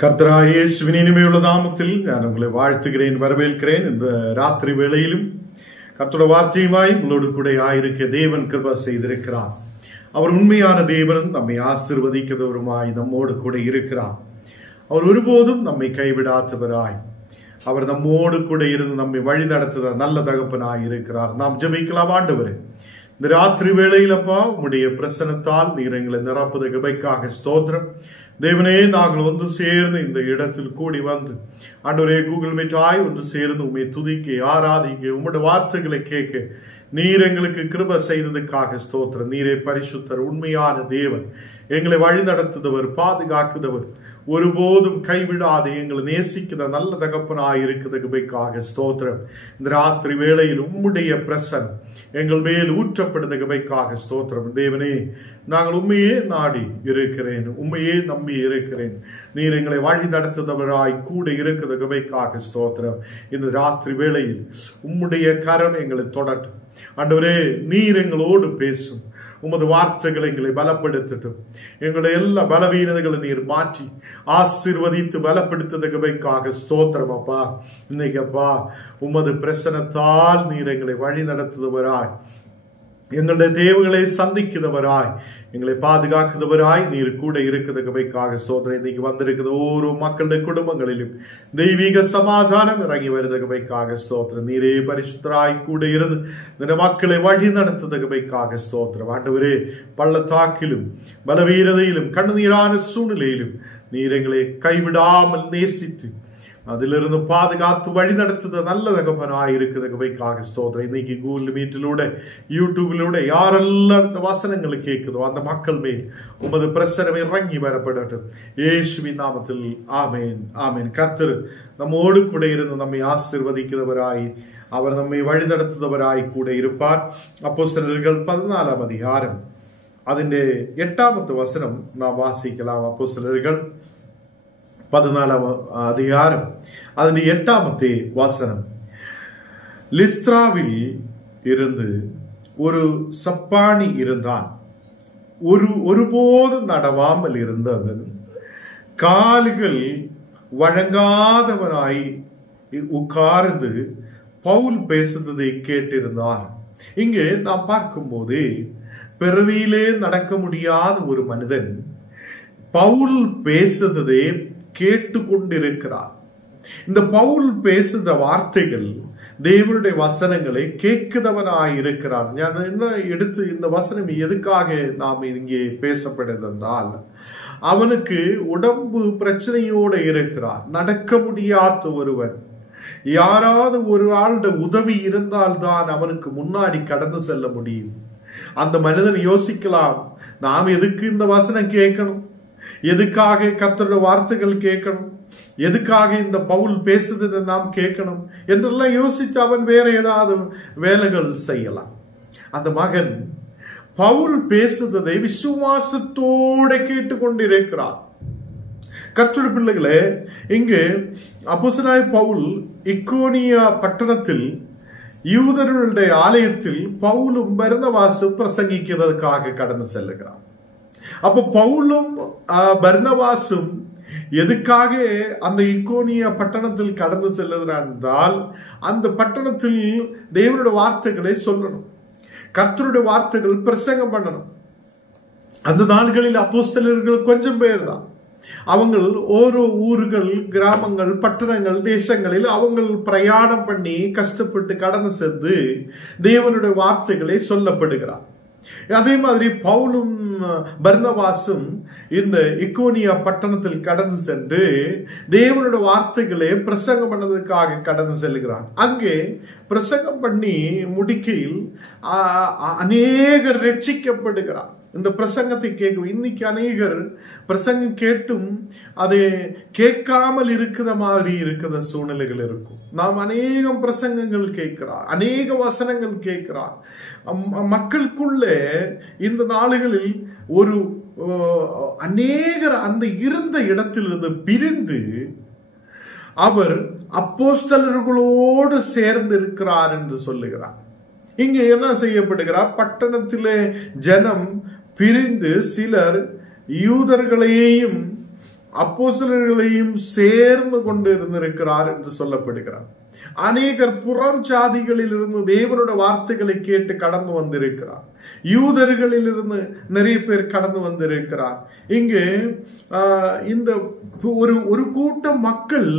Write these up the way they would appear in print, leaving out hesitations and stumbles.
கர்த்தராகிய இயேசுவின் இனிமையுள்ள நாமத்தில் நான் உங்களை வாழ்த்துகிறேன், வரவேற்கிறேன். இந்த ராத்திரி வேளையிலும் கர்த்தருடைய வார்த்தையுமாய் உங்களோடு கூட ஆயிருக்க தேவன் கிருபை செய்திருக்கிறார். அவர் உண்மையான தேவன், நம்மை ஆசீர்வதிக்கிறவருமாய் நம்மோடு கூட இருக்கிறார். அவர் ஒருபோதும் நம்மை கைவிடாதவராய், அவர் நம்மோடு கூட இருந்து நம்மை வழி நடத்துத நல்ல தகப்பனாய் இருக்கிறார். நாம் ஜெபிக்கலாம். ஆண்டவரே, இந்த ராத்திரி வேளையிலப்பா உம்முடைய பிரசன்னத்தால் நீர் எங்களை நிரப்புத கிருபைக்காக ஸ்தோத்திரம். தேவனே, நாங்கள் ஒன்று சேர்ந்து இந்த இடத்தில் கூடி வந்து ஆண்டவரே கூகுள் மீட்டாய் ஒன்று சேர்ந்து உம்மை துதிக்க ஆராதிக்க உம்முடைய வார்த்தைகளை கேட்க நீர் எங்களுக்கு கிருபை செய்ததுக்காக ஸ்தோத்திரம். நீரே பரிசுத்தர், உண்மையான தேவன், எங்களை வழி நடத்துதவர், பாதுகாக்குதவர், ஒருபோதும் கைவிடாது எங்களை நேசிக்கிற நல்ல தகப்பனாய் இருக்கிறதுக்காக ஸ்தோத்திரம். இந்த ராத்திரி வேளையில் உம்முடைய பிரசன்னம் எங்கள் மேல் ஊற்றப்படுவதற்காக ஸ்தோத்திரம். தேவனே, நாங்கள் உண்மையே நாடி இருக்கிறேன், உண்மையே நம்பி இருக்கிறேன். நீர் எங்களை வழி நடத்துதவராய் கூட இருக்கிறதுக்காக ஸ்தோத்திரம். இந்த ராத்திரி வேளையில் உம்முடைய கரம் எங்களை தொடட்டும். ஆண்டவரே, நீர் எங்களோடு பேசும். உமது வார்த்தைகளை எங்களை பலப்படுத்தட்டும். எங்களுடைய எல்லா பலவீனங்களை நீர் மாற்றி ஆசீர்வதித்து பலப்படுத்துவதற்காக ஸ்தோத்திரம். அப்பா, இன்னைக்கு அப்பா உமது பிரசன்னத்தால் நீர் எங்களை வழி நடத்துவராய், எங்களுடைய தேவைகளை சந்திக்கிறவராய், எங்களை பாதுகாக்கிறவராய் நீர் கூட இருக்கிறதுக்காக ஸ்தோத்திரம். இன்னைக்கு வந்திருக்கிற ஒவ்வொரு மக்களுடைய குடும்பங்களிலும் தெய்வீக சமாதானம் இறங்கி வருவதற்காக ஸ்தோத்திரம். நீரே பரிசுத்தராய் கூட இருந்து இந்த மக்களை வழி நடத்துவதற்காக ஸ்தோத்திரம். ஆண்டவரே, பள்ளத்தாக்கிலும் பலவீனதையிலும் கண்ணீரான சூழ்நிலையிலும் நீர் எங்களை கைவிடாமல் நேசித்து அதிலிருந்து பாதுகாத்து வழி நடத்துத நல்ல தகப்பனாய் இருக்கிறதுக்காக ஸ்தோத்திரம். இன்னைக்கு கூகுள் மீட்டிலூட யூடியூபிலூட யாரெல்லாம் இந்த வசனங்களை கேட்குதோ அந்த மக்கள் மேல் உமது பிரசனம் இறங்கி வரப்படட்டும். இயேசுவின் நாமத்தில் ஆமேன், ஆமேன். கர்த்தர் நம்மோடு கூட இருந்து நம்மை ஆசீர்வதிக்கிறவராய், அவர் நம்மை வழி நடத்துவராய் கூட இருப்பார். அப்போஸ்தலர்கள் 14ஆம் அதிகாரம் അതിന്റെ 8ാമത്തെ വചനം നാം വാസിக்கலாம். அப்போஸ்தலர்கள் 14ஆம் அதிகாரம் അതിന്റെ 8ാമത്തെ வசனம். லிஸ்த்ராவில் இருந்து ஒரு சப்பாணி இருந்தான். ஒருபோதும் நடவாமல் இருந்தவன், கால்கள் வழங்காதவனாய் உட்கார்ந்து பவுல் பேசுவதை கேட்டிருந்தான். இங்கே நாம் பார்க்கும்போது பிறவியிலே நடக்க முடியாத ஒரு மனிதன் பவுல் பேசுவதை கேட்டுக்கொண்டிருக்கிறார். இந்த பவுல் பேசுத வார்த்தைகள் தேவனுடைய வசனங்களை கேட்கிறவனாய் இருக்கிறார். ഞാൻ என்ன எடுத்து இந்த வசனம் எதுக்காக நாம் இங்கே பேசப்படுதென்றால், அவனுக்கு உடம்பு பிரச்சனையோட இருக்கிறார், நடக்க முடியாத ஒருவன். யாராவது ஒரு ஆளுடைய உதவி இருந்தால்தான் அவனுக்கு முன்னாடி கடந்து செல்ல முடியும். அந்த மனிதன் யோசிக்கலாம், நாம் எதுக்கு இந்த வசனம் கேட்கணும், எதுக்காக கர்த்தருடைய வார்த்தைகள் கேட்கணும், எதுக்காக இந்த பவுல் பேசுறதை நாம் கேட்கணும் என்றெல்லாம் யோசிச்சு அவன் வேற ஏதாவது வேலைகள் செய்யலாம். அந்த மகன் பவுல் பேசுவதை விசுவாசத்தோட கேட்டுக்கொண்டிருக்கிறார். கர்த்தருடைய பிள்ளைகளே, இங்கு அப்போஸ்தலனாகிய பவுல் இக்கோனியா பட்டணத்தில் யூதர்களுடைய ஆலயத்தில் பவுலும் பர்னபாசும் பிரசங்கிக்கிறதுக்காக கடந்து செல்லுகிறார். அப்ப பவுலும் பர்னபாசும் எதுக்காக அந்த இக்கோனியா பட்டணத்தில் கடந்து செல்லுகிறார் என்றால், அந்த பட்டணத்தில் தேவனுடைய வார்த்தைகளை சொல்லணும், கர்த்தருடைய வார்த்தைகள் பிரசங்கம் பண்ணணும். அந்த நாள்களில் அப்போஸ்தலர்கள் கொஞ்சம் பேர் தான். அவங்க ஓரோ ஊர்கள், கிராமங்கள், பட்டணங்கள், தேசங்களில் அவங்க பிரயாணம் பண்ணி கஷ்டப்பட்டு கடந்து சென்று தேவனுடைய வார்த்தைகளை சொல்லப்படுகிறார். அதே மாதிரி பவுலும் பர்னபாசும் இந்த இக்கோனியா பட்டணத்தில் கடந்து சென்று தேவனுடைய வார்த்தைகளை பிரசங்கம் பண்ணதுக்காக கடந்து செல்கிறான். அங்கே பிரசங்கம் பண்ணி முடிக்கையில் அநேகர் ரட்சிக்கப்படுகிறார். இந்த பிரசங்கத்தை கேட்கும். இன்னைக்கு அநேகர் பிரசங்கம் கேட்டும் அதை கேட்காமல் இருக்கிற மாதிரி இருக்கிற சூழ்நிலைகள் இருக்கும். நாம் அநேகம் பிரசங்கங்கள் கேட்கிறார், அநேக வசனங்கள் கேட்கிறார். மக்களுக்குள்ளே இந்த நாடுகளில் ஒரு அநேகர் அந்த இருந்த இடத்திலிருந்து பிரிந்து அவர் அப்போஸ்தலர்களோடு சேர்ந்து இருக்கிறார் என்று சொல்லுகிறார். இங்கே என்ன செய்யப்படுகிறார்? பட்டணத்திலே ஜனம் பிரிந்து சிலர் யூதர்களையும் அப்போஸ்தலர்களையும் சேர்ந்து கொண்டு இருந்திருக்கிறார் என்று சொல்லப்படுகிறார். அநேகர் புறம் சாதிகளிலிருந்து தேவனுடைய வார்த்தைகளை கேட்டு கடந்து வந்திருக்கிறார். யூதர்களிலிருந்து நிறைய பேர் கடந்து வந்திருக்கிறார். இங்கு இந்த ஒரு கூட்டம் மக்கள்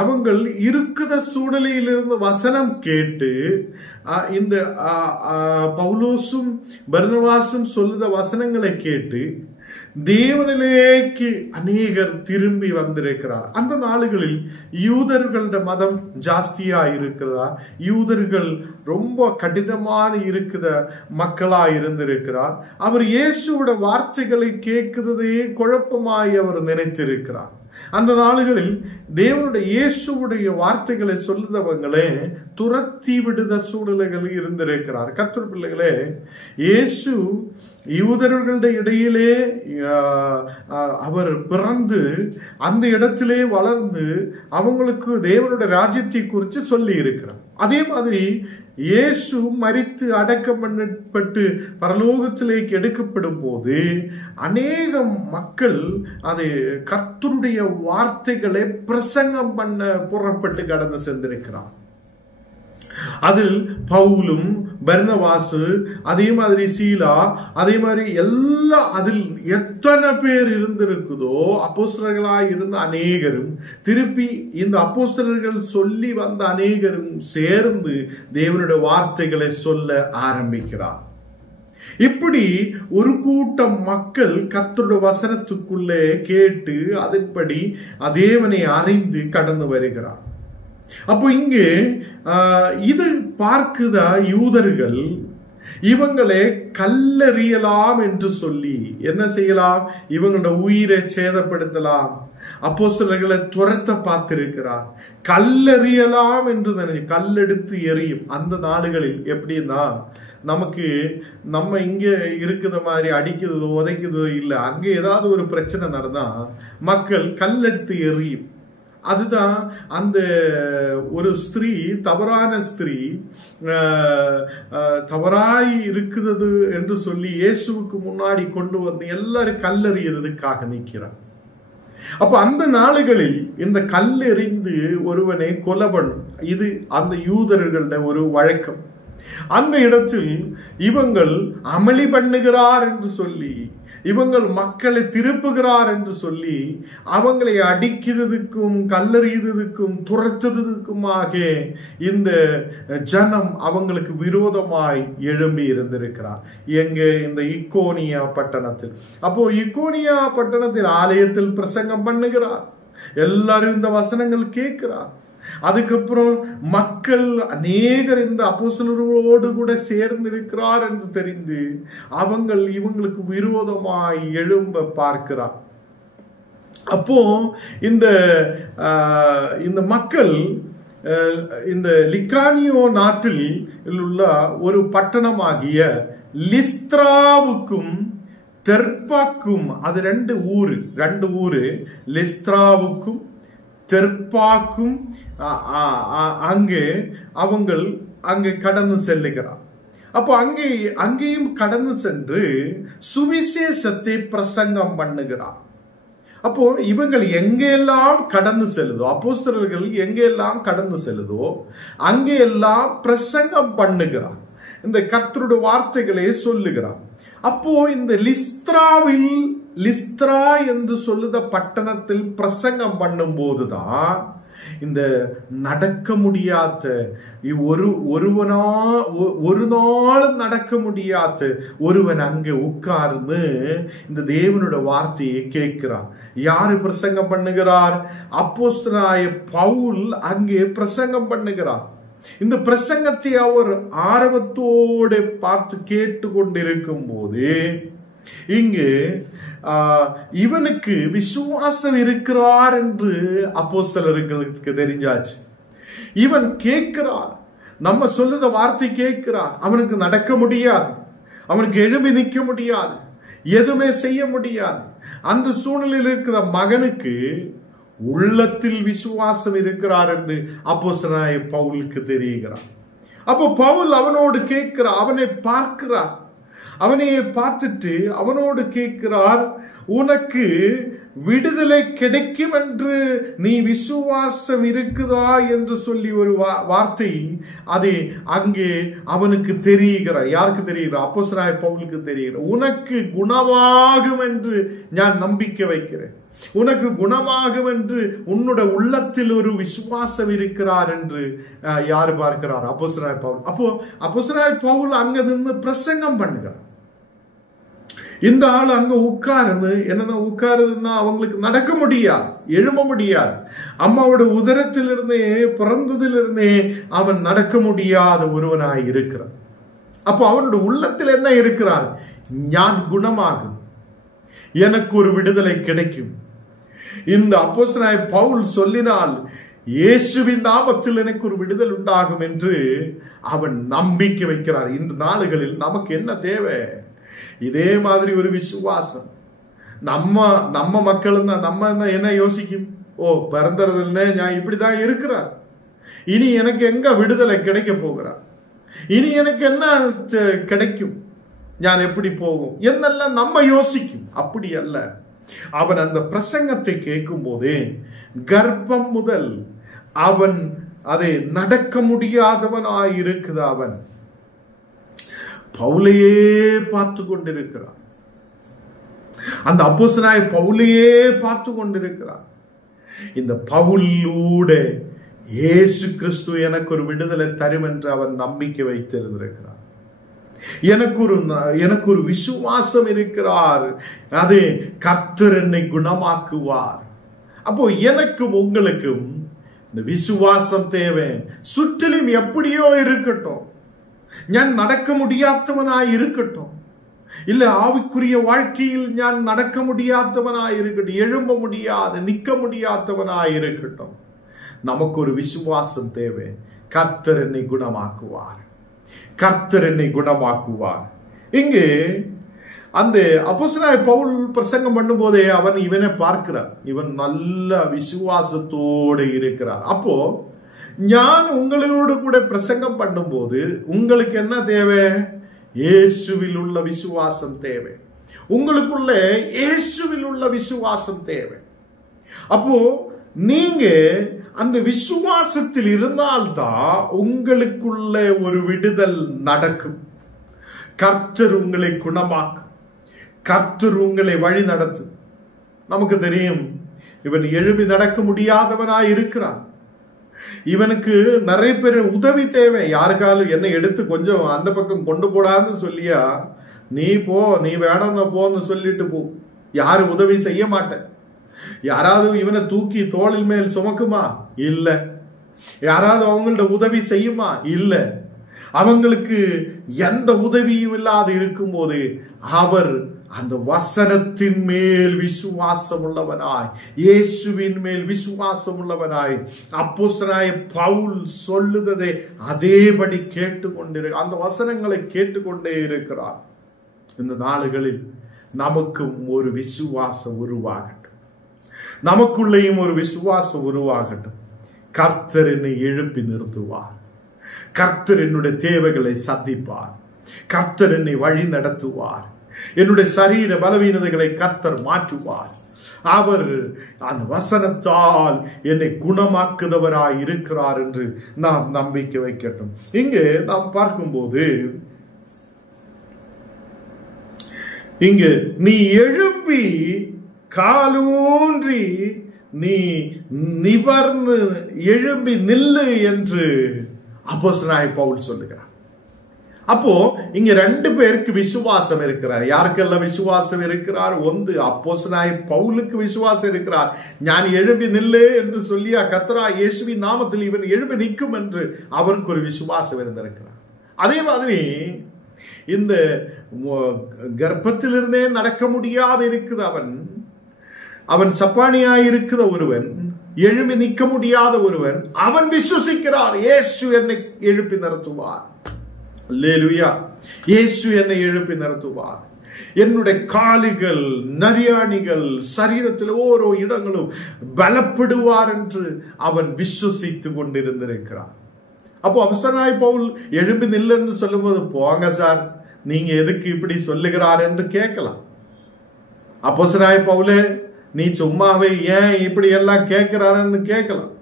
அவங்கள் இருக்கிற சூழலிலிருந்து வசனம் கேட்டு இந்த பவுலோசும் பர்னபாசும் சொல்லுத வசனங்களை கேட்டு தேவனிலேக்கு அநேகர் திரும்பி வந்திருக்கிறார். அந்த நாடுகளில் யூதர்களோட மதம் ஜாஸ்தியா இருக்கிறதா, யூதர்கள் ரொம்ப கடினமான இருக்கிற மக்களா இருந்திருக்கிறார். அவர் இயேசுவோட வார்த்தைகளை கேட்கிறதே குழப்பமாய் அவர் நினைத்திருக்கிறார். அந்த நாடுகளில் தேவனுடைய இயேசுடைய வார்த்தைகளை சொல்லுதவங்களே துரத்தி விடுத சூழ்நிலைகள் இருந்திருக்கிறார். கர்த்தர் பிள்ளைகளே, இயேசு யூதர்களுடைய இடையிலே அவர் பிறந்து அந்த இடத்திலே வளர்ந்து அவங்களுக்கு தேவனுடைய ராஜ்யத்தை குறித்து சொல்லி இருக்கிறார். அதே மாதிரி இயேசு மரித்து அடக்கம் பண்ணப்பட்டு பரலோகத்திലേക്ക് எடுக்கப்படும் போது அநேக மக்கள் அதை கர்த்தருடைய வார்த்தைகளை பிரசங்கம் பண்ண புறப்பட்டு கடந்து சென்றிருக்கிறார். அதில் பவுலும் பர்னபாசு, அதே மாதிரி சீலா, அதே மாதிரி எல்லா அதில் எத்தனை பேர் இருந்திருக்குதோ அப்போஸ்தலர்களாய் இருந்த அநேகரும் திருப்பி இந்த அப்போஸ்தலர்கள் சொல்லி வந்த அநேகரும் சேர்ந்து தேவனுடைய வார்த்தைகளை சொல்ல ஆரம்பிக்கிறார். இப்படி ஒரு கூட்டம் மக்கள் கர்த்தருடைய வசனத்துக்குள்ளே கேட்டு அதன்படி தேவனை அறிந்து கடந்து வருகிறார். அப்போ இங்கு இது பார்க்குத யூதர்கள் இவங்களே கல்லெறியலாம் என்று சொல்லி என்ன செய்யலாம், இவங்களோட உயிரை சேதப்படுத்தலாம், அப்போஸ்தலர்களை துரத்த பார்த்திருக்கிறார். கல்லெறியலாம் என்று நினைச்சு கல்லெடுத்து எறியும். அந்த நாடுகளில் எப்படின்னா நமக்கு நம்ம இங்க இருக்கிற மாதிரி அடிக்கிறதோ உதைக்கிறதோ இல்லை. அங்க ஏதாவது ஒரு பிரச்சனை நடந்தா மக்கள் கல்லெடுத்து எறியும். அதுதான் அந்த ஒரு ஸ்திரீ, தவறான ஸ்திரீ தவறாய் இருக்கிறது என்று சொல்லி இயேசுவுக்கு முன்னாடி கொண்டு வந்து எல்லாரும் கல்லெறியறதுக்காக நிற்கிறார். அப்ப அந்த நாடுகளில் இந்த கல்லெறிந்து ஒருவனை கொலை பண்ணும். இது அந்த யூதர்களோட ஒரு வழக்கம். அந்த இடத்தில் இவங்கள் அமளி பண்ணுகிறார் என்று சொல்லி, இவங்கள் மக்களை திருப்புகிறார் என்று சொல்லி அவங்களை அடிக்கிறதுக்கும் கல்லறியதுக்கும் துரத்துறதுக்குமாக இந்த ஜனம் அவங்களுக்கு விரோதமாய் எழும்பி இருந்திருக்கிறார். எங்க இந்த இக்கோனியா பட்டணத்தில். அப்போ இக்கோனியா பட்டணத்தில் ஆலயத்தில் பிரசங்கம் பண்ணுகிறார். எல்லாரும் இந்த வசனங்கள் கேட்கிறார். அதுக்கப்புறம் மக்கள் அநேகர் இந்த அப்போஸ்தலர்களோடு கூட சேர்ந்து இருக்கிறார் என்று தெரிந்து இவங்களுக்கு விரோதமாய் எழும்ப பார்க்கிறார். அப்போ இந்த மக்கள் இந்த லிக்கானியோ நாட்டில் உள்ள ஒரு பட்டணமாகிய லிஸ்திராவுக்கும் தெர்பாக்கும், அது ரெண்டு ஊரு, லிஸ்திராவுக்கும் தெர்பாக்கும் அங்கே கடந்து செல்லுகிறார். அப்போ அங்கேயும் கடந்து சென்று சுவிசேஷத்தை பிரசங்கம் பண்ணுகிறார். அப்போ இவங்கள் எங்கெல்லாம் கடந்து செல்லுதோ, அப்போஸ்தலர்கள் எங்கெல்லாம் கடந்து செல்லுதோ அங்கெல்லாம் பிரசங்கம் பண்ணுகிறார். இந்த கர்த்தருடைய வார்த்தைகளை சொல்லுகிறார். அப்போ இந்த லிஸ்த்ரா என்று சொல்லுத பட்டணத்தில் பிரசங்கம் பண்ணும் போதுதான் இந்த நடக்க முடியாத ஒரு நாள் நடக்க முடியாத ஒருவன் அங்கே உட்கார்ந்து இந்த தேவனுடைய வார்த்தையை கேட்கிறார். யாரு பிரசங்கம் பண்ணுகிறார்? அப்போஸ்தலனாய பவுல் அங்கே பிரசங்கம் பண்ணுகிறார். இந்த பிரசங்கத்தை அவர் ஆர்வத்தோடு பார்த்து கேட்டு கொண்டிருக்கும் போது இங்கு இவனுக்கு விசுவாசம் இருக்கிறார் என்று அப்போஸ்தலர்களுக்கு தெரிஞ்சாச்சு. இவன் கேட்கிறார், நம்ம சொல்லுத வார்த்தை கேட்கிறார். அவனுக்கு நடக்க முடியாது, அவனுக்கு எழும்பி நிற்க முடியாது, எதுவுமே செய்ய முடியாது. அந்த சூழ்நிலையில் இருக்கிற மகனுக்கு உள்ளத்தில் விசுவாசம் இருக்கிறார் என்று அப்போஸ்தலனாய பவுலுக்கு தெரிகிறார். அப்போ பவுல் அவனோடு கேட்கிறார், அவனை பார்க்கிறார். அவனையே பார்த்துட்டு அவனோடு கேட்கிறார், உனக்கு விடுதலை கிடைக்கும் என்று நீ விசுவாசம் இருக்குதா என்று சொல்லி ஒரு வார்த்தை அது அங்கே அவனுக்கு தெரிகிறார். யாருக்கு தெரிகிறார்? அப்போஸ்தலனாகிய பவுலுக்கு தெரிகிறார். உனக்கு குணமாகும் என்று நான் நம்பிக்கை வைக்கிறேன், உனக்கு குணமாகும் என்று உன்னோட உள்ளத்தில் ஒரு விசுவாசம் இருக்கிறார் என்று யாரு பார்க்கிறார்? அப்போஸ்தலனாகிய பவுல். அப்போ அப்போஸ்தலனாகிய பவுல் அங்க நின்று பிரசங்கம் பண்ணுகிறார். இந்த ஆள் அங்க உட்காருது. என்னன்னா உட்காருதுன்னா அவங்களுக்கு நடக்க முடியாது, எழும்ப முடியாது. அம்மாவோட உதரத்திலிருந்தே பிறந்ததிலிருந்தே அவன் நடக்க முடியாத ஒருவனாய் இருக்கிறான். அப்போ அவனோட உள்ளத்தில் என்ன இருக்கிறார்? ஞான் குணமாகும், எனக்கு ஒரு விடுதலை கிடைக்கும். இந்த அப்போஸ்தலனாகிய பவுல் சொல்லினால் இயேசுவின் நாமத்தில் எனக்கு ஒரு விடுதலை உண்டாகும் என்று அவன் நம்பிக்கை வைக்கிறார். இந்த நாளுகளில் நமக்கு என்ன தேவை? இதே மாதிரி ஒரு விசுவாசம். நம்ம மக்களும் தான். நம்ம என்ன யோசிக்கும்? ஓ, பிறந்ததுல நான் இப்படிதான் இருக்கிறார், இனி எனக்கு எங்க விடுதலை கிடைக்க போகிறார், இனி எனக்கு என்ன கிடைக்கும், நான் எப்படி போகும் என்னெல்லாம் நம்ம யோசிக்கும். அப்படி அல்ல. அவன் அந்த பிரசங்கத்தை கேட்கும் போதே கர்ப்பம் முதல் அவன் அதை நடக்க முடியாதவனாய் இருக்குது. அவன் பவுலையே பார்த்து கொண்டிருக்கிறான். அந்த அப்போஸ்தலனாகிய பவுலையே பார்த்து கொண்டிருக்கிறான். இந்த பவுலோட இயேசு கிறிஸ்து எனக்கு ஒரு விடுதலை தரும் என்று அவன் நம்பிக்கை வைத்திருந்திருக்கிறான். எனக்கு ஒரு விசுவாசம் இருக்கிறார், அது கர்த்தர் என்னை குணமாக்குவார். அப்போ எனக்கும் உங்களுக்கும் இந்த விசுவாசம் தேவை. சுற்றிலும் எப்படியோ இருக்கட்டும், நான் நடக்க முடியாதவனாய் இருக்கட்டும், இல்ல ஆவிக்குரிய வாழ்க்கையில் நான் நடக்க முடியாதவனாய் இருக்கட்டும், எழும்ப முடியாத நிக்க முடியாதவனாய் இருக்கட்டும், நமக்கு ஒரு விசுவாசம் தேவை. கர்த்தர் என்னை குணமாக்குவார், கர்த்தர் என்னை குணமாக்குவார். இங்கே அந்த அப்போஸ்தலனாகிய பவுல் பிரசங்கம் பண்ணும் போதே அவன் இவனை பார்க்கிறான். இவன் நல்ல விசுவாசத்தோடு இருக்கிறார். அப்போ நான் உங்களோடு கூட பிரசங்கம் பண்ணும் போது உங்களுக்கு என்ன தேவை? இயேசுவில் உள்ள விசுவாசம் தேவை. உங்களுக்குள்ள இயேசுவில் உள்ள விசுவாசம் தேவை. அப்போ நீங்க அந்த விசுவாசத்தில் இருந்தால்தான் உங்களுக்குள்ள ஒரு விடுதல் நடக்கும். கர்த்தர் உங்களை குணமாக்கும், கர்த்தர் உங்களை வழி நடத்தும். நமக்கு தெரியும், இவன் எழுப்பி நடக்க முடியாதவனாய் இருக்கிறான். இவனுக்கு நிறைய பேர் உதவி தேவை. யாருக்காலும் என்னை எடுத்து கொஞ்சம் அந்த பக்கம் கொண்டு போடான்னு சொல்லியா, நீ போ, நீ வேணும்னா போன்னு சொல்லிட்டு போ. யாரு உதவி செய்ய மாட்டேன். யாராவது இவனை தூக்கி தோளில் மேல் சுமக்குமா? இல்ல. யாராவது அவங்கள்ட்ட உதவி செய்யுமா? இல்ல. அவங்களுக்கு எந்த உதவியும் இல்லாது இருக்கும் போது அவர் அந்த வசனத்தின் மேல் விசுவாசம் உள்ளவனாய், இயேசுவின் மேல் விசுவாசம் உள்ளவனாய், அப்போஸ்தலனாகிய பவுல் சொல்லுததை அதேபடி கேட்டுக்கொண்டிரு, அந்த வசனங்களை கேட்டுக்கொண்டே இருக்கிறார். இந்த நாளுகளில் நமக்கும் ஒரு விசுவாசம் உருவாகட்டும், நமக்குள்ளேயும் ஒரு விசுவாசம் உருவாகட்டும். கர்த்தர் என்னை எழுப்பி நிறுத்துவார், கர்த்தர் என்னுடைய தேவைகளை சந்திப்பார், கர்த்தர் என்னை வழி நடத்துவார், என்னுடைய சரீர பலவீனதைகளை கர்த்தர் மாற்றுவார். அவர் அந்த வசனத்தால் என்னை குணமாக்குதவராய் இருக்கிறார் என்று நாம் நம்பிக்கை வைக்கட்டும். இங்கே நாம் பார்க்கும்போது, இங்கு நீ எழும்பி காலூன்றி நீ நிவர்ந்து எழும்பி நில்லு என்று அப்போஸ்தலனாகிய பவுல் சொல்லுகிறார். அப்போ இங்க ரெண்டு பேருக்கு விசுவாசம் இருக்கிறார். யாருக்கெல்லாம் விசுவாசம் இருக்கிறார்? ஒன்று அப்போஸ்தலனாகிய பவுலுக்கு விசுவாசம் இருக்கிறார். நான் எழும்பி நில்லு என்று சொல்லியா கர்த்தராகிய இயேசுவின் நாமத்தில் இவன் எழும்பி நிற்கும் என்று அவருக்கு ஒரு விசுவாசம் இருந்திருக்கிறார். அதே மாதிரி இந்த கர்ப்பத்திலிருந்தே நடக்க முடியாது இருக்குது அவன் சப்பானியாய் இருக்கிற ஒருவன், எழுப்பி நிற்க முடியாத ஒருவன், அவன் விசுவசிக்கிறார், இயேசு என்னை எழுப்பி நடத்துவார். அல்லேலூயா. இயேசு என்னை எழுப்பி நடத்துவார். என்னுடைய காலுகள் நரியாணிகள் சரீரத்தில் ஓரோ இடங்களும் பலப்படுவார் என்று அவன் விசுவசித்துக் கொண்டிருந்திருக்கிறார். அப்போ அப்போஸ்தலனாகிய பவுல் எழும்பி நில்லு என்று சொல்லும்போது, போங்க சார், நீங்க எதுக்கு இப்படி சொல்லுகிறார் என்று கேட்கலாம். அப்போஸ்தலனாகிய பவுலே, நீ சும்மாவே ஏன் இப்படி எல்லாம் கேட்கிறான்னு கேட்கலாம்.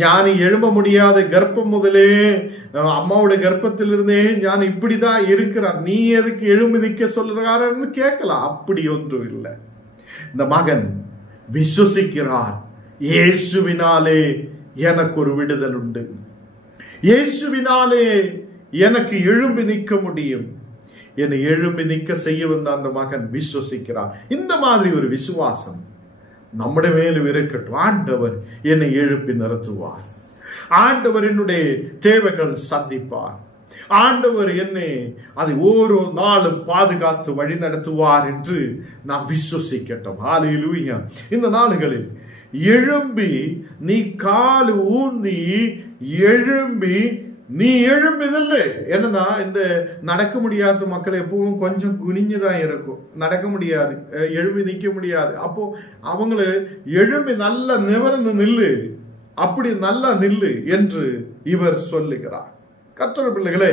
ஞானி எழும்ப முடியாத கர்ப்பம் முதலே, அம்மாவுடைய கர்ப்பத்திலிருந்தே ஞானி இப்படிதான் இருக்கிறார், நீ எதுக்கு எழும்பி நிக்க சொல்றாருன்னு கேட்கலாம். அப்படி ஒன்றும் இல்லை. இந்த மகன் விசுவசிக்கிறார், இயேசுவினாலே எனக்கு ஒரு விடுதல் உண்டு, இயேசுவினாலே எனக்கு எழும்பி நிற்க முடியும், என்னை எழும்பி நிற்க செய்ய வந்த அந்த மகன் விசுவசிக்கிறார். இந்த மாதிரி ஒரு விசுவாசம் நம்முடைய மேலும் இருக்கட்டும். ஆண்டவர் என்னை எழுப்பி நிறுத்துவார், ஆண்டவர் என்னுடைய தேவைகள் சந்திப்பார், ஆண்டவர் என்னை அதை ஒரு நாளும் பாதுகாத்து வழி நடத்துவார் என்று நாம் விசுவசிக்கட்டும். ஹல்லேலூயா. இந்த நாளுகளில் எழும்பி நீ கால் ஊந்தி எழும்பி நீ எழும்பிதில்லை. என்னன்னா, இந்த நடக்க முடியாத மக்கள் எப்பவும் கொஞ்சம் குனிஞ்சுதான் இருக்கும், நடக்க முடியாது, எழும்பி நிக்க முடியாது. அப்போ அவங்கள எழும்பி நல்லா நிமிர்ந்து நில்லு, அப்படி நல்லா நில்லு என்று இவர் சொல்லுகிறார். கர்த்தருடைய பிள்ளைகளே,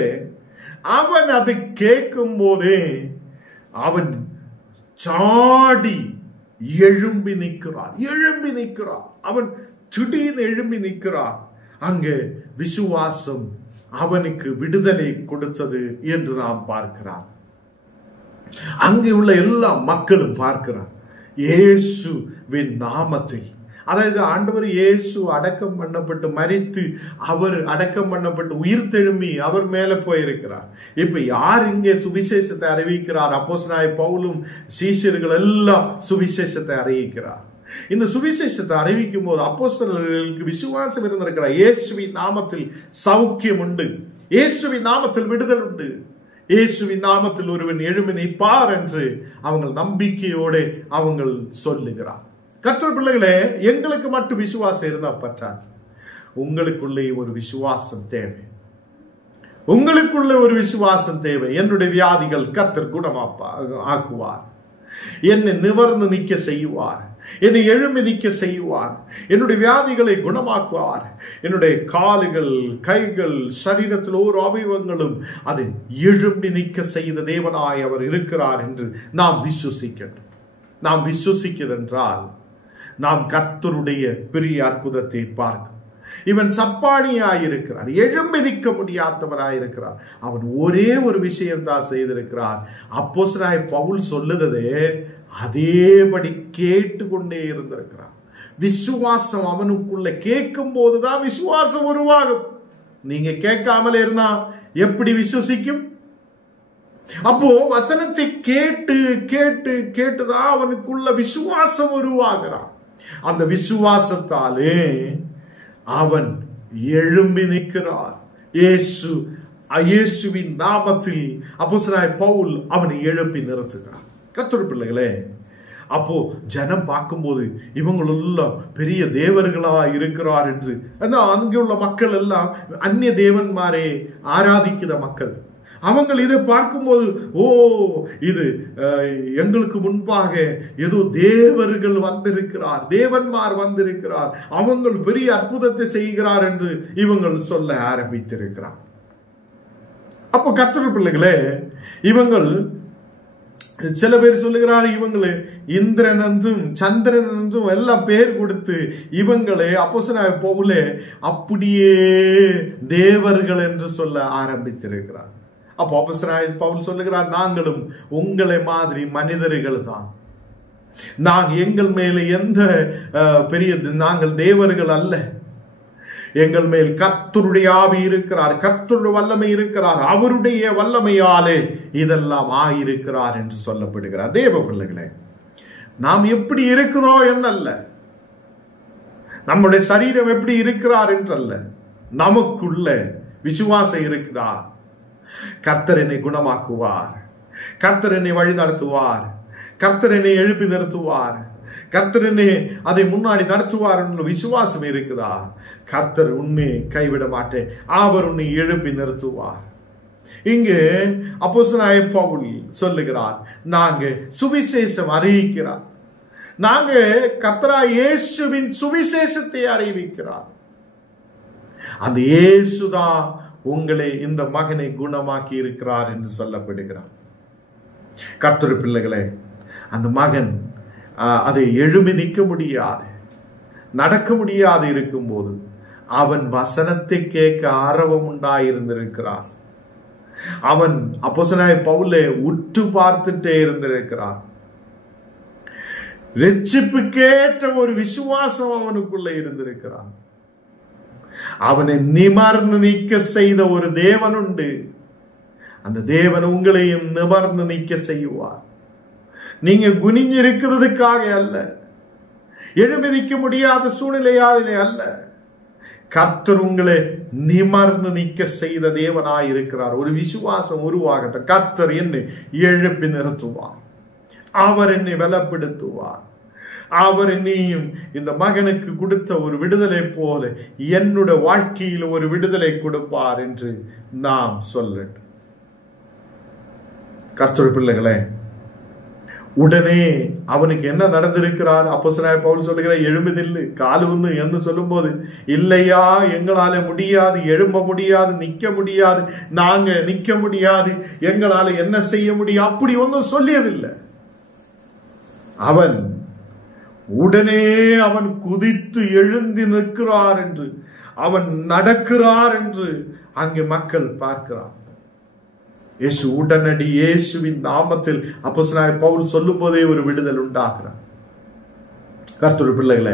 அவன் அதை கேட்கும் போதே அவன் சாடி எழும்பி நிற்கிறார், எழும்பி நிற்கிறார். அவன் திடீர்னு எழும்பி நிற்கிறார். அங்கே விசுவாசம் அவனுக்கு விடுதலை கொடுத்தது என்று நாம் பார்க்கிறார். அங்கே உள்ள எல்லா மக்களும் பார்க்கிறார் இயேசுவின் நாமத்தை. அதாவது ஆண்டவர் இயேசு அடக்கம் பண்ணப்பட்டு மரித்து, அவர் அடக்கம் பண்ணப்பட்டு உயிர் தெழும்பி அவர் மேல போயிருக்கிறார். இப்ப யார் இங்கே சுவிசேஷத்தை அறிவிக்கிறார்? அப்போஸ்தலனாகிய பவுலும் சீஷர்கள் எல்லாம் சுவிசேஷத்தை அறிவிக்கிறார். இந்த சுவிசேஷத்தை அறிவிக்கும் போது அப்போஸ்தலர்களுக்கு விசுவாசம் இருந்திருக்கிறார். இயேசுவின் நாமத்தில் சௌக்கியம் உண்டு, இயேசுவின் நாமத்தில் விடுதல் உண்டு, இயேசுவின் நாமத்தில் ஒருவன் எழும்பி நிற்பார் என்று அவங்க நம்பிக்கையோடு அவங்க சொல்லுகிறார். கர்த்தர் பிள்ளைகளே, எங்களுக்கு மட்டும் விசுவாசம் இருந்தா பற்றாது. உங்களுக்குள்ளே ஒரு விசுவாசம் தேவை, உங்களுக்குள்ள ஒரு விசுவாசம் தேவை. என்னுடைய வியாதிகள் கர்த்தர் ஆக்குவார், என்னை நிவர்ந்து நிற்க செய்வார், என்னை எழும்பி நிற்க செய்வார், என்னுடைய வியாதிகளை குணமாக்குவார், என்னுடைய கால்கள் கைகள் சரீரத்தில் ஒரு அவயவங்களும் அதை எழும்பி நிற்க செய்த தேவனாய் அவர் இருக்கிறார் என்று நாம் விசுவசிக்கட்டும். நாம் விசுவசிக்கிறதென்றால் நாம் கர்த்தருடைய பெரிய அற்புதத்தை பார்க்கும். இவன் சப்பானியாயிருக்கிறார், எழும்பி நிற்க முடியாதவராயிருக்கிறார். அவன் ஒரே ஒரு விஷயம் தான் செய்திருக்கிறார். அப்போஸ்தலனாகிய பவுல் சொல்லுதே அதேபடி கேட்டுக்கொண்டே இருந்திருக்கிறார். விசுவாசம் அவனுக்குள்ள கேட்கும் போதுதான் விசுவாசம் உருவாகும். நீங்க கேட்காமலே இருந்தா எப்படி விசுவசிக்கும்? அப்போ வசனத்தை கேட்டு கேட்டு கேட்டுதான் அவனுக்குள்ள விசுவாசம் உருவாகிறான். அந்த விசுவாசத்தாலே அவன் எழும்பி நிற்கிறார். இயேசுவின் நாமத்தில் அப்போஸ்தலனாகிய பவுல் அவனை எழுப்பி நிறுத்துகிறார். கர்த்தருடைய பிள்ளைகளே, அப்போ ஜனம் பார்க்கும்போது இவங்களெல்லாம் பெரிய தேவர்களா இருக்கிறார் என்று, அங்கே உள்ள மக்கள் எல்லாம் அந்நிய தேவன்மாரே ஆராதிக்கிற மக்கள். அவங்க இதை பார்க்கும்போது, ஓ, இது எங்களுக்கு முன்பாக ஏதோ தேவர்கள் வந்திருக்கிறார், தேவன்மார் வந்திருக்கிறார், அவங்க பெரிய அற்புதத்தை செய்கிறார் என்று இவங்கள் சொல்ல ஆரம்பித்திருக்கிறார். அப்போ கர்த்தருடைய பிள்ளைகளே, இவங்கள் சில பேர் சொல்லுகிறார், இவங்களே இந்திரன் என்றும் சந்திரன் என்றும் எல்லாம் பேர் கொடுத்து இவங்களே அப்போஸ்தலனாகிய பவுலே அப்படியே தேவர்கள் என்று சொல்ல ஆரம்பித்திருக்கிறார். அப்போ அப்போஸ்தலனாகிய பவுல் சொல்லுகிறார், நாங்களும் உங்களை மாதிரி மனிதர்கள் தான், எங்கள் மேல எந்த பெரிய நாங்கள் தேவர்கள் அல்ல, எங்கள் மேல் கர்த்தருடைய ஆவி இருக்கிறார், கர்த்தருடைய வல்லமை இருக்கிறார், அவருடைய வல்லமையாலே இதெல்லாம் ஆயிருக்கிறார் என்று சொல்லப்படுகிறார். தேவ பிள்ளைகளே, நாம் எப்படி இருக்கிறோம் என்னல்ல, நம்முடைய சரீரம் எப்படி இருக்கிறார் என்றல்ல, நமக்குள்ள விசுவாசம் இருக்குதா? கர்த்தர் என்னை குணமாக்குவார், கர்த்தர் என்னை வழி நடத்துவார், கர்த்தர் என்னை எழுப்பி நிறுத்துவார், கர்த்தர் என்னை அதை முன்னாடி நடத்துவார் என்ற விசுவாசம் இருக்குதா? கர்த்தர் உன்னை கைவிட மாட்டேன், அவர் உன்னை எழுப்பி நிறுத்துவார். இங்கு அப்போஸ்தலனாகிய பவுல் சொல்லுகிறார், நாங்க சுவிசேஷம் அறிவிக்கிறார், நாங்க கர்த்தராகிய இயேசுவின் சுவிசேஷத்தை அறிவிக்கிறார். அந்த இயேசுதான் உங்களை இந்த மகனை குணமாக்கி இருக்கிறார் என்று சொல்லப்படுகிறார். கர்த்தருடைய பிள்ளைகளே, அந்த மகன் அதை எழும்பி நிற்க முடியாது, நடக்க முடியாது இருக்கும் போது அவன் வசனத்தை கேட்க ஆர்வம் உண்டாயிருந்திருக்கிறான். அவன் அப்போஸ்தலனாகிய பவுலை உற்று பார்த்துட்டே இருந்திருக்கிறான். ரட்சிப்புக்கேற்ற ஒரு விசுவாசம் அவனுக்குள்ள இருந்திருக்கிறான். அவனை நிமிர்ந்து நிற்க செய்த ஒரு தேவன் உண்டு. அந்த தேவன் உங்களையும் நிமிர்ந்து நிற்க செய்வார். நீங்க குனிஞ்சிருக்கிறதுக்காக அல்ல, எழும்பி நிற்க முடியாத சூழ்நிலையாலே அல்ல, கர்த்தர் உங்களை நிமிர்ந்து நிற்க செய்த தேவனாய் இருக்கிறார். ஒரு விசுவாசம் உருவாகட்டும். கர்த்தர் என்னை எழுப்பி நிறுத்துவார், அவர் என்னை பலப்படுத்துவார், அவர் என்னையும் இந்த மகனுக்கு கொடுத்த ஒரு விடுதலை போல என்னுடைய வாழ்க்கையில் ஒரு விடுதலை கொடுப்பார் என்று நாம் சொல்லட்டும். கர்த்தருடைய பிள்ளைகளே, உடனே அவனுக்கு என்ன நடந்திருக்கிறார்? அப்போஸ்தலனாகிய பவுல் சொல்லுகிறார், எழும்பி நில்லு, கால் ஊன்னு என்று சொல்லும் போது, இல்லையா எங்களால முடியாது, எழும்ப முடியாது, நிக்க முடியாது, நாங்க நிக்க முடியாது, எங்களால என்ன செய்ய முடியும், அப்படி ஒன்றும் சொல்லியதில்லை. அவன் உடனே அவன் குதித்து எழுந்தி நிற்கிறார் என்று, அவன் நடக்கிறார் என்று அங்கே மக்கள் பார்க்கிறார். இயேசு உடனடி இயேசுவின் நாமத்தில் அப்போஸ்தலனாகிய பவுல் சொல்லும் போதே ஒரு விடுதல் உண்டாகிறார். கர்த்தருடைய பிள்ளைகளே,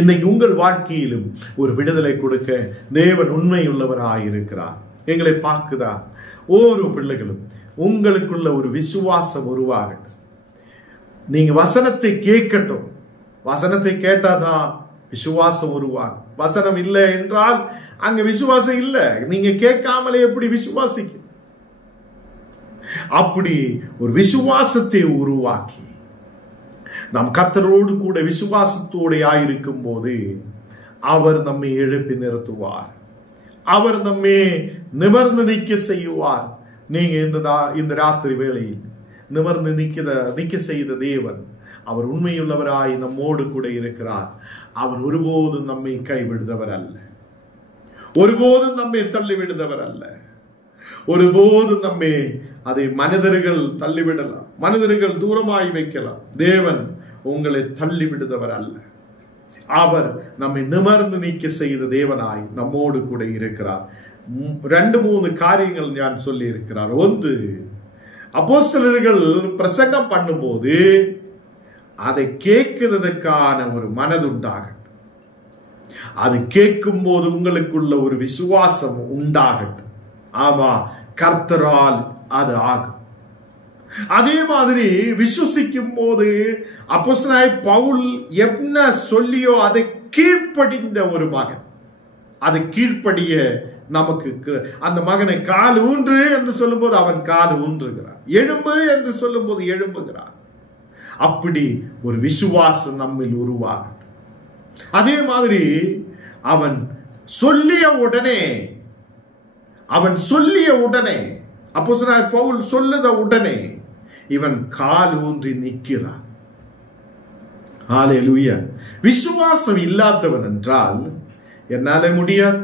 இன்னைக்கு உங்கள் வாழ்க்கையிலும் ஒரு விடுதலை கொடுக்க தேவன் உண்மை உள்ளவராயிருக்கிறார். எங்களை பார்க்குதா ஒவ்வொரு பிள்ளைகளும் உங்களுக்குள்ள ஒரு விசுவாசம் உருவாகட்டும். நீங்க வசனத்தை கேட்கட்டும். வசனத்தை கேட்டாதான் விசுவாசம் உருவாகும். வசனம் இல்லை என்றால் அங்க விசுவாசம் இல்லை. நீங்க கேட்காமலே எப்படி விசுவாசிக்கும்? அப்படி ஒரு விசுவாசத்தை உருவாக்கி நாம் கர்த்தரோடு கூட விசுவாசத்தோடு ஆயிருக்கும் போது அவர் நம்மை எழுப்பி நிறுத்துவார், அவர் நம்மை நிமிர்ந்து நிற்க செய்வார். நீங்க இந்த ராத்திரி வேளையில் நிமிர்ந்து நிற்க செய்த தேவன் அவர் உண்மையுள்ளவராய் நம்மோடு கூட இருக்கிறார். அவர் ஒருபோதும் நம்மை கைவிடுதவர் அல்ல, ஒருபோதும் நம்மை தள்ளிவிடுதவர் அல்ல, ஒருபோதும் நம்மை அதை மனிதர்கள் தள்ளிவிடலாம், மனிதர்கள் தூரமாய் வைக்கலாம். தேவன் உங்களை தள்ளிவிடுதவர் அல்ல. அவர் நம்மை நிமிர்ந்து நீக்க செய்த தேவனாய் நம்மோடு கூட இருக்கிறார். 2-3 காரியங்கள் நான் சொல்லி இருக்கிறார். ஒன்று, அப்போஸ்தலர்கள் பிரசங்கம் பண்ணும்போது அதை கேட்கிறதுக்கான ஒரு மனதுண்டாகட்டும். அது கேட்கும் போது உங்களுக்குள்ள ஒரு விசுவாசம் உண்டாகட்டும். ஆமா, கர்த்தரால் அது ஆகும். அதே மாதிரி விசுவசிக்கும் போது அப்போஸ்தலனாகிய பவுல் என்ன சொல்லியோ அதை கீழ்ப்படிந்த ஒரு மகன், அதை கீழ்ப்படிய நமக்கு அந்த மகனை கால் ஊன்று என்று சொல்லும் போது அவன் கால் ஊன்றுகிறான், எழும்பு என்று சொல்லும் போது எழும்புகிறான். அப்படி ஒரு விசுவாசம் நம்மில் உருவாகும். அதே மாதிரி அவன் சொல்லிய உடனே அப்போஸ்தலனாகிய பவுல் சொல்லுத உடனே இவன் கால் ஊன்றி நிற்கிறான். ஹல்லேலூயா. விசுவாசம் இல்லாதவன் என்றால் என்னால முடியாது,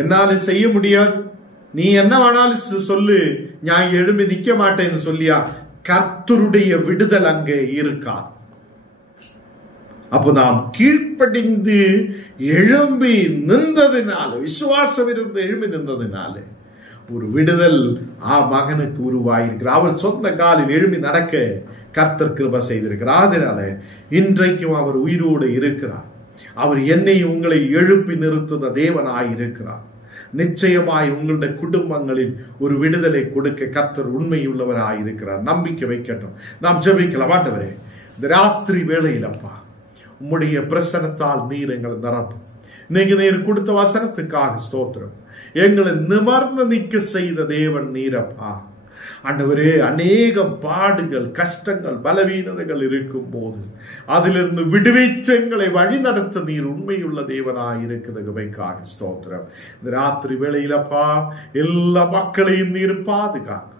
என்னால செய்ய முடியாது, நீ என்ன வேணாலும் சொல்லு, நான் எழும்பி நிற்க மாட்டேன்னு சொல்லியா, கர்த்தருடைய விடுதல் அங்கே இருக்கா. அப்போ நாம் கீழ்ப்படிந்து எழும்பி நின்றதுனால, விசுவாசம் இருந்து எழும்பி நின்றதுனால ஒரு விடுதல் மகனுக்கு உருவாயிருக்கிறார். அவர் சொந்த காலில் எழும்பி நடக்க கர்த்தர் கிருபை செய்திருக்கிறார். அதனால இன்றைக்கும் அவர் உயிரோடு இருக்கிறார். அவர் என்னை உங்களை எழுப்பி நிறுத்துத தேவனாயிருக்கிறார். நிச்சயமாய் உங்களுடைய குடும்பங்களில் ஒரு விடுதலை கொடுக்க கர்த்தர் உண்மையுள்ளவராயிருக்கிறார். நம்பிக்கை வைக்கட்டும். நாம் ஜெபிக்கலாம். ஆண்டவரே, இந்த ராத்திரி வேளையில் அப்பா உம்முடைய பிரசன்னத்தால் நீர் எங்களை நிரப்பும். நீர் கொடுத்த வசனத்துக்காக ஸ்தோத்திரம். எங்களை நிமிர்ந்து நிற்க செய்த தேவன் நீரப்பா. ஆண்டவரே, அநேக பாடுகள், கஷ்டங்கள், பலவீனதைகள் இருக்கும் போது அதிலிருந்து விடுவித்து எங்களை வழி நடத்த நீர் உண்மையுள்ள தேவனாய் இருக்கிறதுக்காக ஸ்தோத்திரம். இந்த ராத்திரி வேளையிலப்பா எல்லா மக்களையும் நீர் பாதுகாக்க.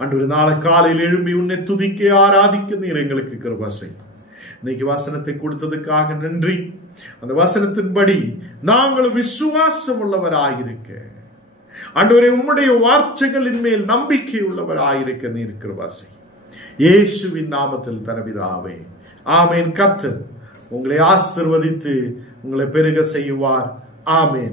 ஆண்டவரே, நாளை காலையில் எழும்பி உன்னை துதிக்க ஆராதிக்க நீர் எங்களுக்கு கிருபை செய்யும். இன்னைக்கு வசனத்தை கொடுத்ததுக்காக நன்றி. அந்த வசனத்தின்படி நாங்கள் விசுவாசம் உள்ளவராயிருக்க, ஆண்டவரே உம்முடைய வார்த்தைகளின் மேல் நம்பிக்கை உள்ளவராயிருக்க நீர் கிருபை செய்யும். இயேசுவின் நாமத்தில் தரவிதாவே, ஆமேன். கர்த்தர் உங்களை ஆசீர்வதித்து உங்களை பெருக செய்வார். ஆமேன்.